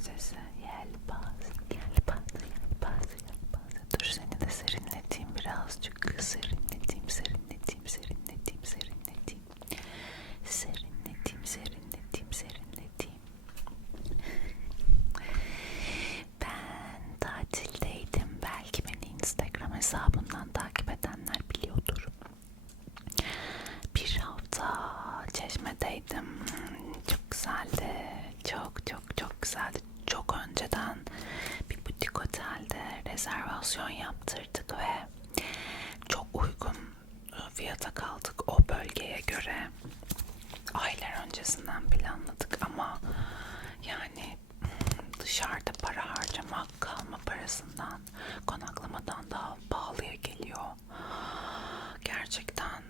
yelpazesi, yelpaze, yelpaze, yelpaze, yelpaze. Dur seni de serinleteyim birazcık, serinleteyim, serinleteyim. yaptırdık ve çok uygun e, fiyata kaldık o bölgeye göre. Aylar öncesinden planladık ama yani hmm, dışarıda para harcamak kalma parasından konaklamadan daha pahalıya geliyor. Gerçekten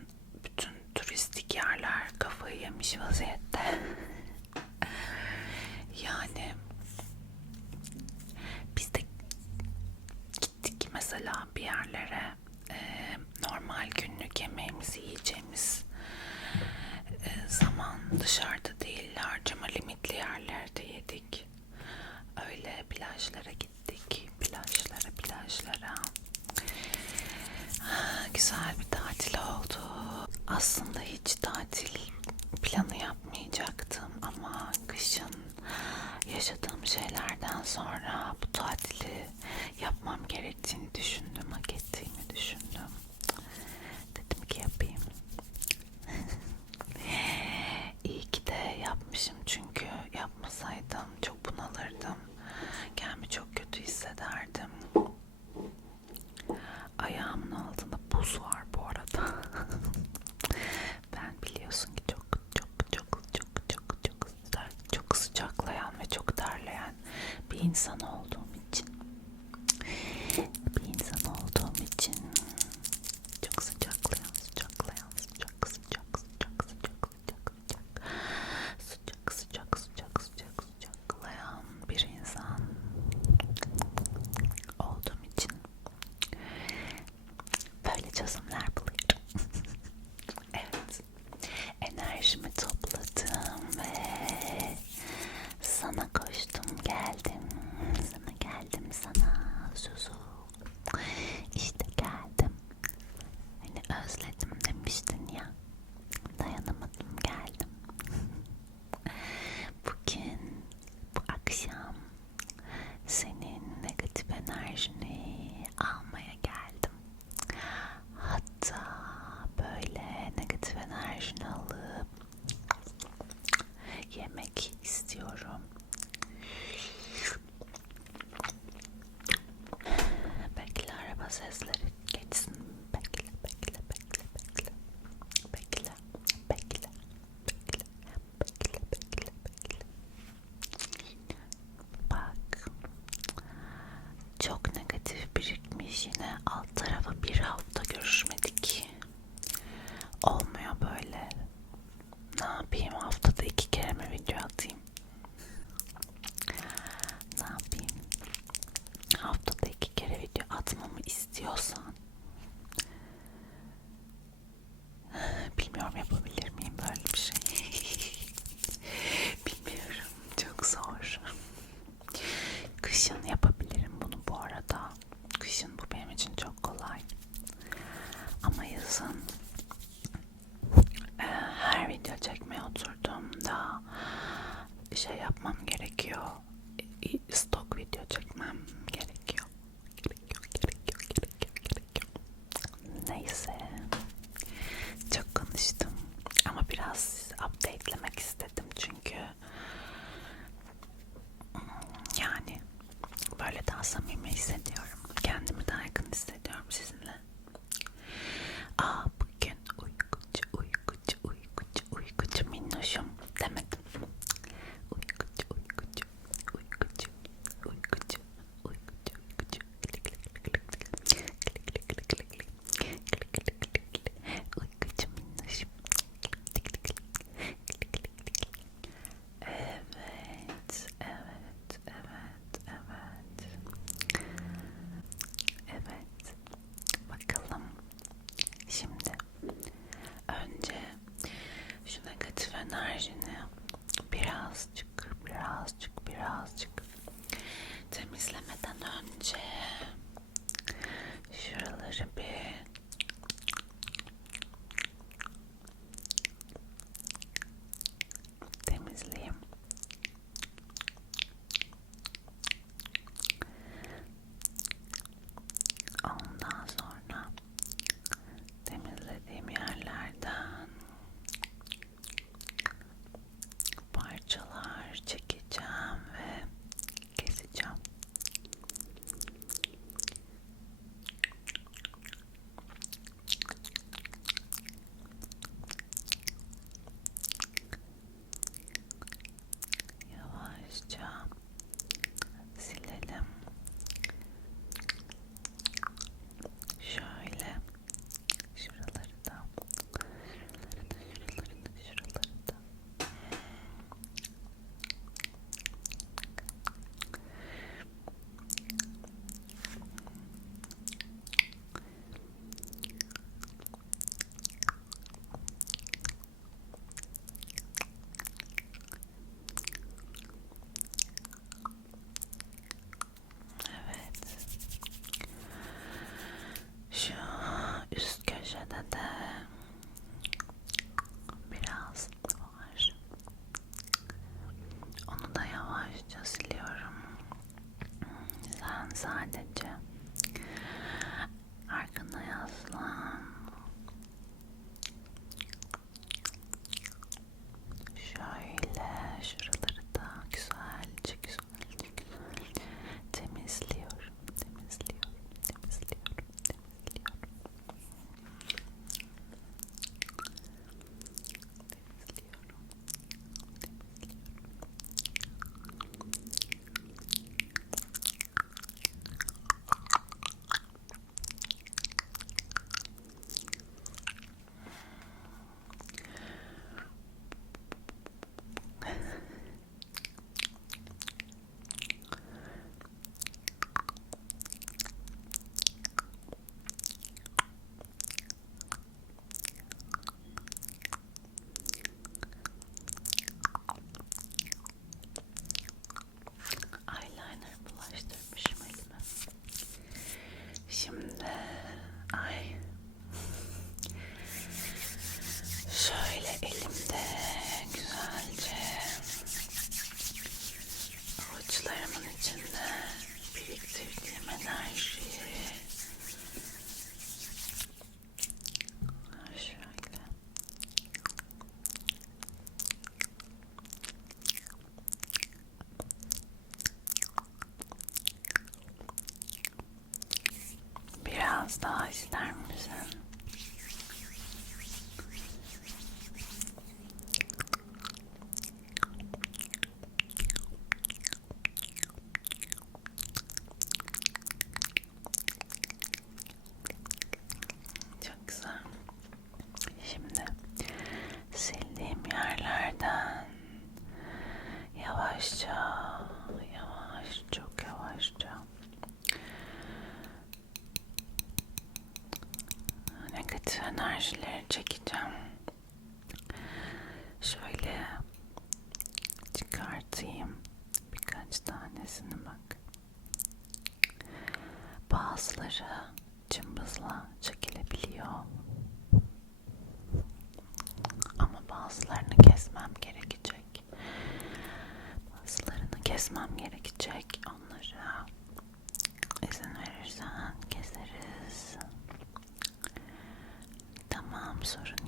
bütün turistik yerler kafayı yemiş vaziyette. yani yiyeceğimiz, yiyeceğimiz zaman dışarıda değil, harcama limitli yerlerde yedik. Öyle plajlara gittik, plajlara, plajlara. Ah, güzel bir tatil oldu. Aslında hiç tatil planı yapmayacaktım ama kışın yaşadığım şeylerden sonra bu tatili yapmam gerektiğini düşündüm, hak ettiğimi düşündüm. daha samimi hissediyorum. Kendimi daha yakın hissediyorum sizinle. enerjileri çekeceğim. Şöyle çıkartayım birkaç tanesini bak. Bazıları cımbızla çekilebiliyor. Ama bazılarını kesmem gerekecek. Bazılarını kesmem gerekecek. profesor.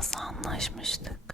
nasıl anlaşmıştık?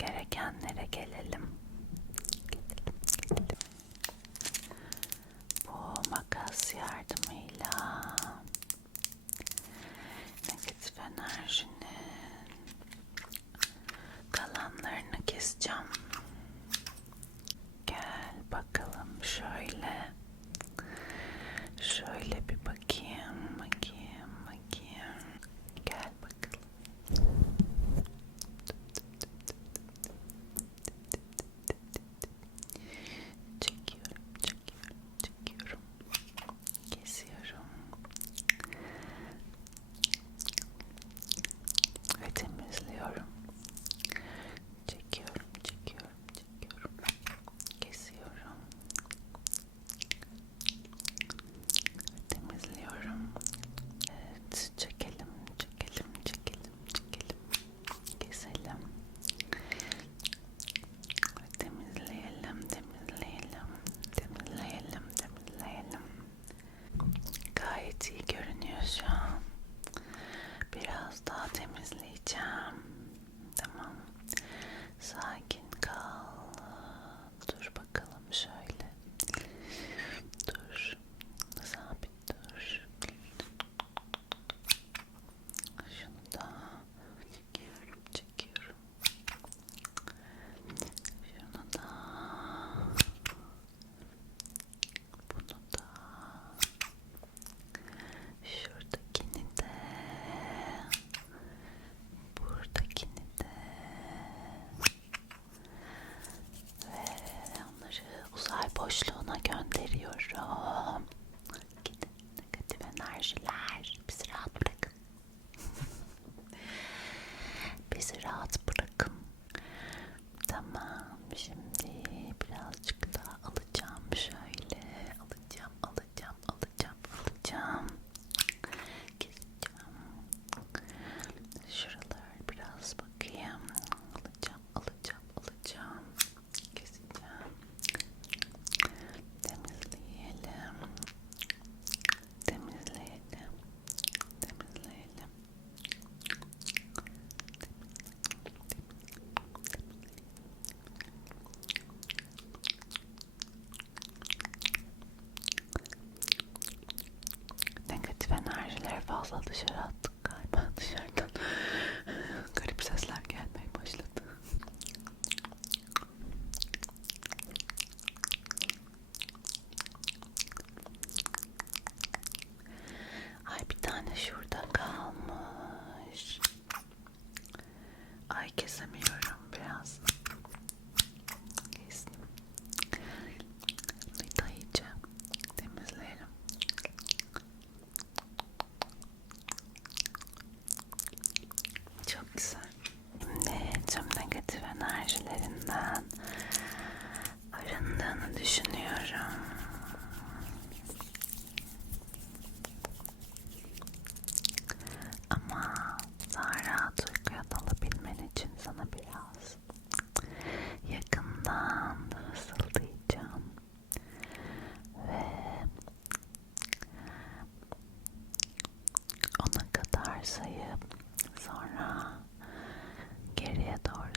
gerekenlere gelelim. Bu makas yardımıyla negatif enerjinin kalanlarını keseceğim. Gel bakalım şöyle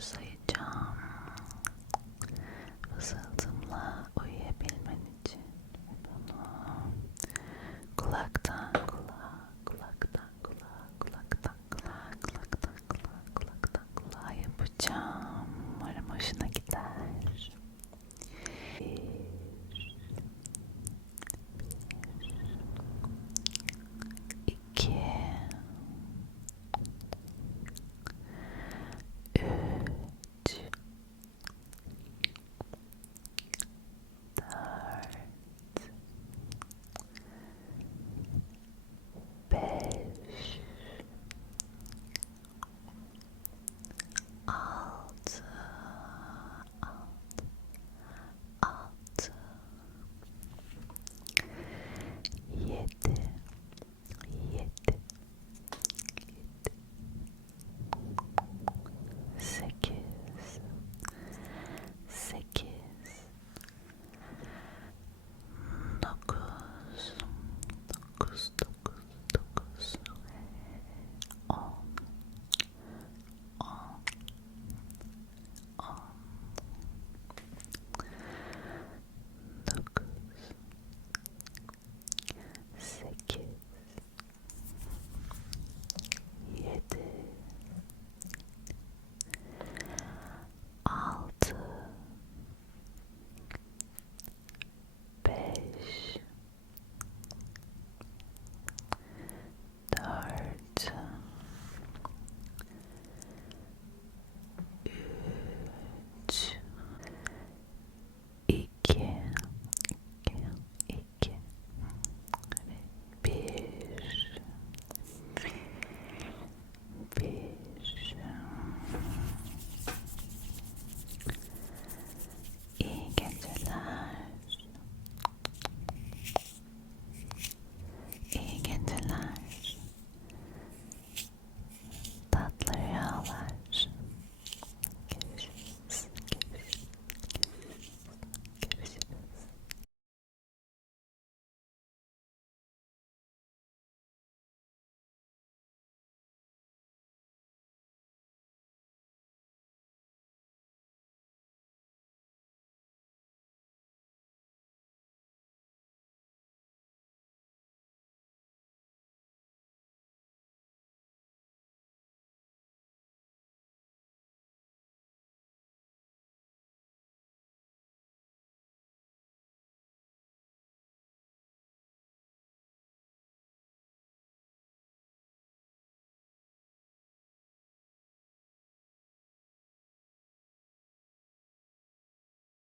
sleep, John.